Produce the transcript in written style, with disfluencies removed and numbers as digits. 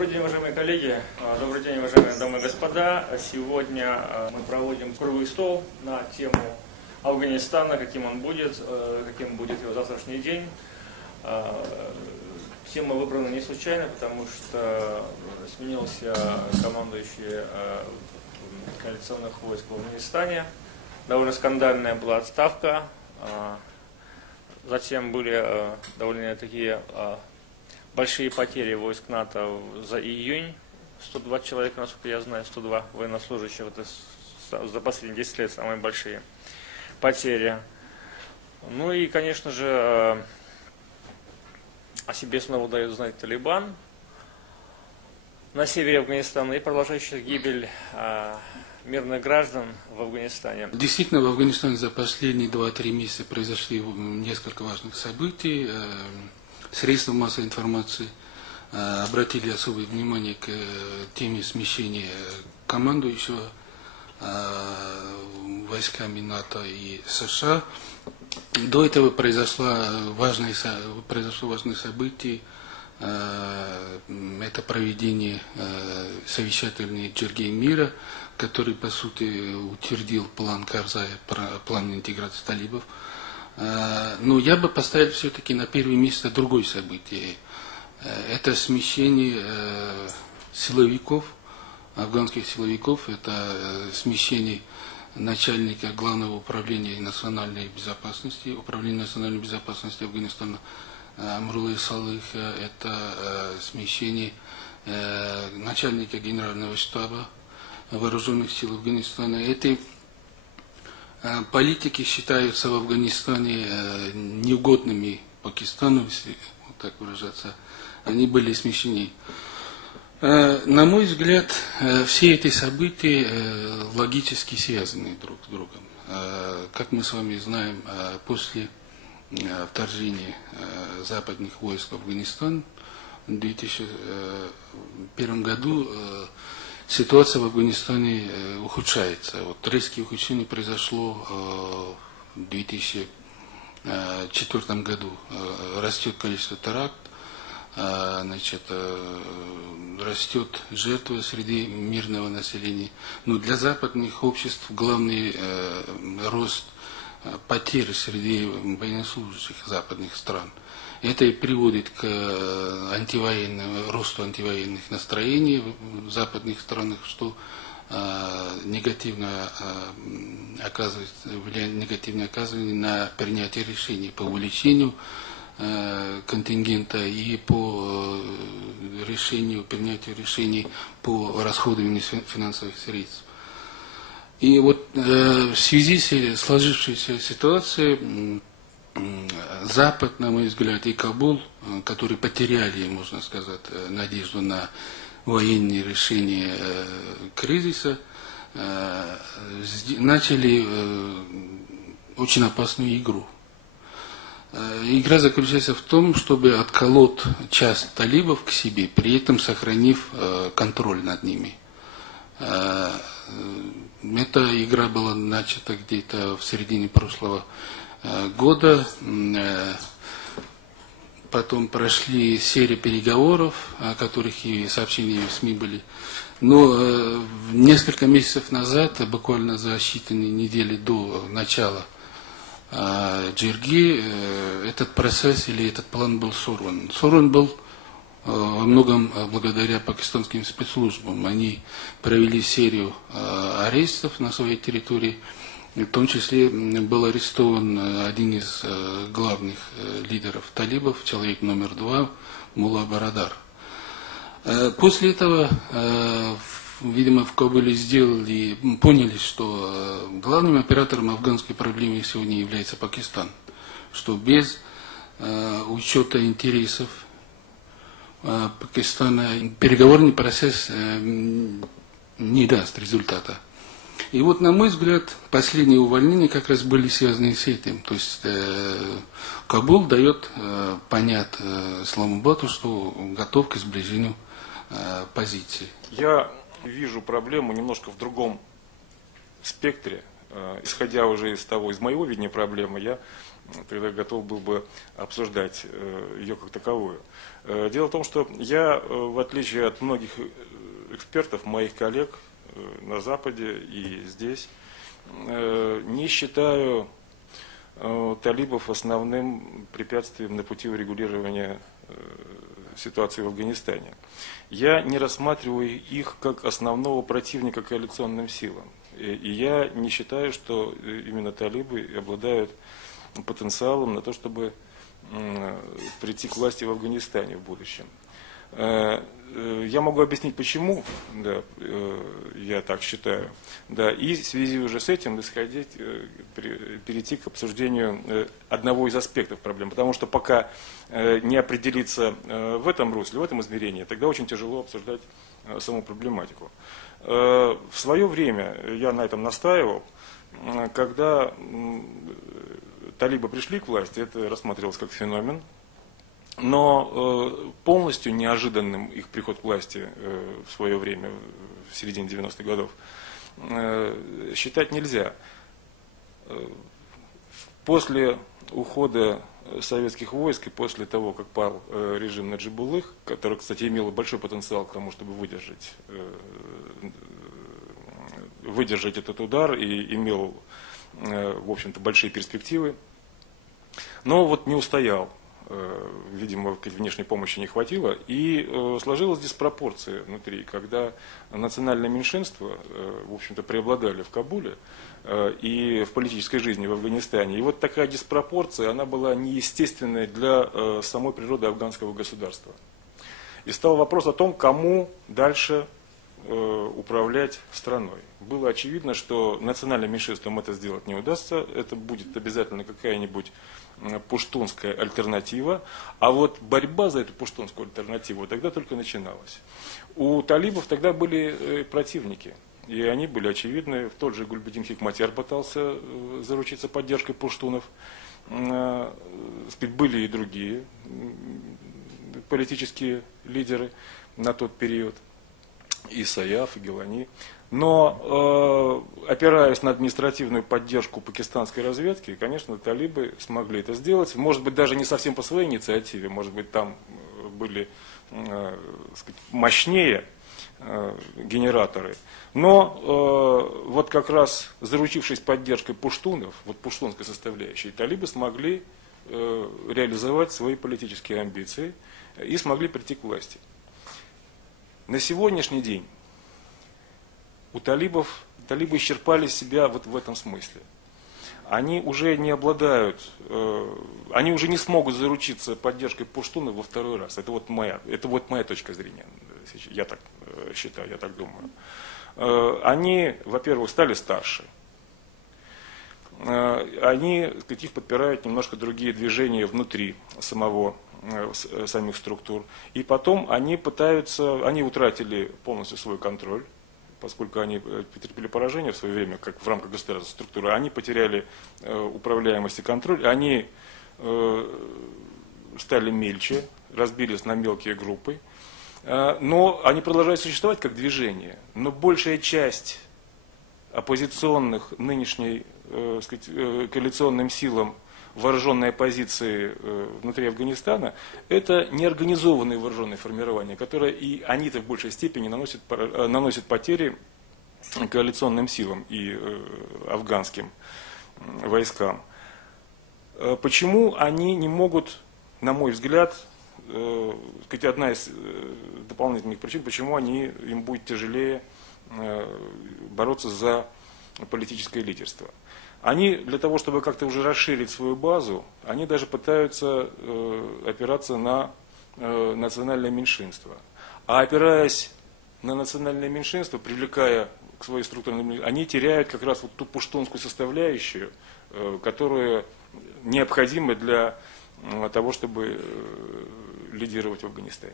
Добрый день, уважаемые коллеги, добрый день, уважаемые дамы и господа. Сегодня мы проводим круглый стол на тему Афганистана, каким будет его завтрашний день. Тема выбрана не случайно, потому что сменился командующий коалиционных войск в Афганистане. Довольно скандальная была отставка. Затем были довольно такие большие потери войск НАТО за июнь. 102 человека, насколько я знаю, 102 военнослужащих. Это за последние 10 лет самые большие потери. Ну и, конечно же, о себе снова дает знать Талибан на севере Афганистана и продолжающая гибель мирных граждан в Афганистане. Действительно, в Афганистане за последние 2-3 месяца произошли несколько важных событий. Средства массовой информации обратили особое внимание к теме смещения командующего войсками НАТО и США. До этого произошло важное событие. Это проведение совещательной Джирги мира, который, по сути, утвердил план Карзая, план интеграции талибов. Но я бы поставил все-таки на первое место другое событие. Это смещение силовиков, афганских силовиков, это смещение начальника Главного управления национальной безопасности, Управления национальной безопасности Афганистана Амрулы Салыха, это смещение начальника Генерального штаба Вооруженных сил Афганистана. Эти политики считаются в Афганистане неугодными Пакистану, если вот так выражаться. Они были смещены. На мой взгляд, все эти события логически связаны друг с другом. Как мы с вами знаем, после вторжения западных войск в Афганистан в 2001 году ситуация в Афганистане ухудшается. Вот резкое ухудшение произошло в 2004 году. Растет количество терактов, растет жертвы среди мирного населения. Но для западных обществ главный рост потерь среди военнослужащих западных стран. Это и приводит к росту антивоенных настроений в западных странах, что негативно оказывает влияние на принятие решений по увеличению контингента и по принятию решений по расходованию финансовых средств. И вот в связи с сложившейся ситуацией Запад, на мой взгляд, и Кабул, которые потеряли, можно сказать, надежду на военные решения кризиса, начали очень опасную игру. Игра заключается в том, чтобы отколоть часть талибов к себе, при этом сохранив контроль над ними. Эта игра была начата где-то в середине прошлого года. Потом прошли серия переговоров, о которых и сообщения в СМИ были. Но несколько месяцев назад, буквально за считанные недели до начала Джирги, этот процесс или этот план был сорван. Сорван был во многом благодаря пакистанским спецслужбам. Они провели серию арестов на своей территории. В том числе был арестован один из главных лидеров талибов, человек номер 2, Мулла Барадар. После этого, видимо, в Кабуле поняли, что главным оператором афганской проблемы сегодня является Пакистан, что без учета интересов Пакистана переговорный процесс не даст результата. И вот, на мой взгляд, последние увольнения как раз были связаны с этим. То есть Кабул дает понять Исламабаду, что готов к сближению позиций. Я вижу проблему немножко в другом спектре. исходя уже из моего видения проблемы, я тогда готов был бы обсуждать ее как таковую. Дело в том, что я, в отличие от многих экспертов, моих коллег на Западе и здесь, не считаю талибов основным препятствием на пути урегулирования ситуации в Афганистане. Я не рассматриваю их как основного противника коалиционным силам. И я не считаю, что именно талибы обладают потенциалом на то, чтобы прийти к власти в Афганистане в будущем. Я могу объяснить, почему да, я так считаю. Да, и в связи уже с этим перейти к обсуждению одного из аспектов проблем. Потому что пока не определиться в этом русле, в этом измерении, тогда очень тяжело обсуждать саму проблематику. В свое время я на этом настаивал, когда талибы пришли к власти, это рассматривалось как феномен. Но полностью неожиданным их приход к власти в свое время, в середине 90-х годов, считать нельзя. После ухода советских войск и после того, как пал режим Наджибуллых, который, кстати, имел большой потенциал к тому, чтобы выдержать этот удар и имел, в общем-то, большие перспективы, но вот не устоял. Видимо, внешней помощи не хватило, и сложилась диспропорция внутри, когда национальные меньшинства, в общем-то, преобладали в Кабуле и в политической жизни в Афганистане. И вот такая диспропорция, она была неестественной для самой природы афганского государства. И стал вопрос о том, кому дальше управлять страной. Было очевидно, что национальным меньшинствам это сделать не удастся, это будет обязательно какая-нибудь пуштунская альтернатива, а вот борьба за эту пуштунскую альтернативу тогда только начиналась. У талибов тогда были противники, и они были очевидны. Тот же Гульбедин Хикматьяр пытался заручиться поддержкой пуштунов, были и другие политические лидеры на тот период, и Саяф, и Гилани. Но, опираясь на административную поддержку пакистанской разведки, конечно, талибы смогли это сделать. Может быть, даже не совсем по своей инициативе, может быть, там были мощнее генераторы. Но вот как раз заручившись поддержкой пуштунов, вот пуштунской составляющей, талибы смогли реализовать свои политические амбиции и смогли прийти к власти. На сегодняшний день талибы исчерпали себя вот в этом смысле. Они уже не обладают, они уже не смогут заручиться поддержкой пуштунов во второй раз. Это вот моя точка зрения. Я так считаю, я так думаю. Они, во-первых, стали старше. Они, их подпирают немножко другие движения внутри самих структур. И потом они утратили полностью свой контроль, поскольку они потерпели поражение в свое время, как в рамках государственной структуры, они потеряли управляемость и контроль, они стали мельче, разбились на мелкие группы, но они продолжают существовать как движение. Но большая часть оппозиционных нынешней коалиционным силам вооруженной оппозиции внутри Афганистана, это неорганизованные вооруженные формирования, которые и они-то в большей степени наносят потери коалиционным силам и афганским войскам. Почему они не могут, на мой взгляд, одна из дополнительных причин, почему им будет тяжелее бороться за политическое лидерство. Они для того, чтобы как-то уже расширить свою базу, они даже пытаются опираться на национальное меньшинство. А опираясь на национальное меньшинство, привлекая к своей структуре, они теряют как раз вот ту пуштунскую составляющую, которая необходима для того, чтобы лидировать в Афганистане.